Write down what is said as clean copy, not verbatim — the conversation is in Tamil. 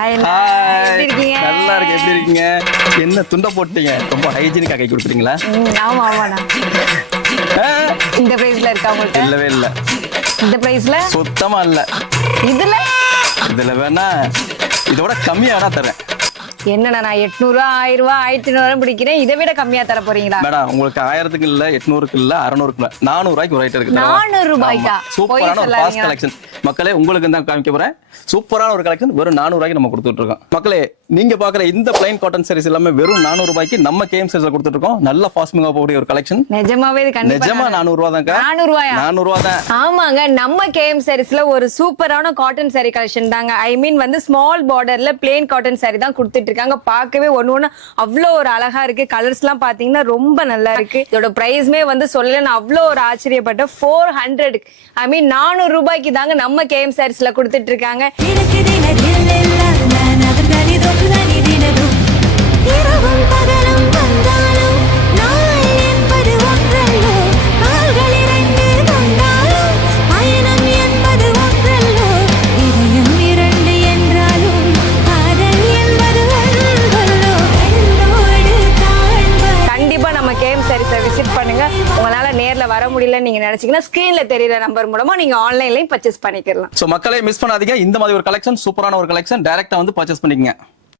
ஹாய் ஹாய், எப்படி இருக்கீங்க? நல்லா இருக்கு. எப்படி இருக்கீங்க? என்ன துண்டை போட்டீங்க? ரொம்ப ஹைஜீனிக்கா கை கொடுக்குறீங்களா? ஆமா ஆமாண்ணா. இந்த பிரைஸ்ல இருக்கா உங்கள்ட்ட? இல்லவே இல்ல, இந்த பிரைஸ்ல சுத்தமா இல்ல. இதுல இதுல வேணா இதோட கம்மியானா தரேன். என்னண்ணா, நான் 800 1000 1500 பிடிக்கிறேன், இதை விட கம்மியா தர போறீங்களா? மேடம், உங்களுக்கு 1000க்கு இல்ல, 800க்கு இல்ல, 600க்கு இல்ல, 400 ரூபாய்க்கு ஒரு ஐட்டம் இருக்கு. 400 ரூபாய்க்கா? சூப்பரான ஒரு ஃபாஸ்ட் கலெக்ஷன் மக்களே. உங்களுக்கு தான் காமிக்க போறேன். சூப்பரான ஒரு கலெக்ஷன் வெறும் 400 ரூபாய்க்கு நம்ம கொடுத்துட்டு இருக்கோம். மக்களே, நீங்க பாக்குற இந்த பிளைன் காட்டன் சாரீஸ் எல்லாமே வெறும் 400 ரூபாய்க்கு நம்ம கேஎம் சாரீஸ்ல கொடுத்துட்டு இருக்கோம். நல்ல ஃபாஸ்ட் மூவ் ஆகக்கூடிய ஒரு கலெக்ஷன். நிஜமாவே இது கண்டிப்பா நிஜமா 400 ரூபாய் தான்க்கா. 400 ரூபாயா? 400 ரூபாய் தான். ஆமாங்க, நம்ம கேஎம் சாரீஸ்ல ஒரு சூப்பரான காட்டன் சாரி கலெக்ஷன் தாங்க. ஐ மீன் வந்து ஸ்மால் பார்டர்ல பிளேன் காட்டன் சாரி தான் கொடுத்துட்டு இருக்காங்க. பார்க்கவே ஒண்ணு அவ்வளோ ஒரு அழகா இருக்கு. கலர்ஸ் எல்லாம் பாத்தீங்கன்னா ரொம்ப நல்லா இருக்கு. இதோட பிரைஸ்மே வந்து சொல்லல, நான் அவ்வளோ ஒரு ஆச்சரியப்பட்டேன். 400, ஐ மீன் 400 ரூபாய்க்கு தாங்க நம்ம கேஎம் சாரீஸ்ல கொடுத்துட்டு இருக்காங்க. கண்டிப்பா நம்ம கேஎம் சாரீஸை விசிட் பண்ணுங்க. உங்களால நேர்ல வர முடியல நீங்க நினைச்சீங்கன்னா ஸ்கிரீன்ல தெரியற நம்பர் மூலமா நீங்க ஆன்லைன்லயும் பர்ச்சேஸ் பண்ணிக்கலாம். சோ மக்களே, மிஸ் பண்ணாதீங்க. இந்த மாதிரி ஒரு கலெக்ஷன், சூப்பரான ஒரு கலெக்ஷன், டைரக்டா வந்து பர்ச்சேஸ் பண்ணிக்கங்க.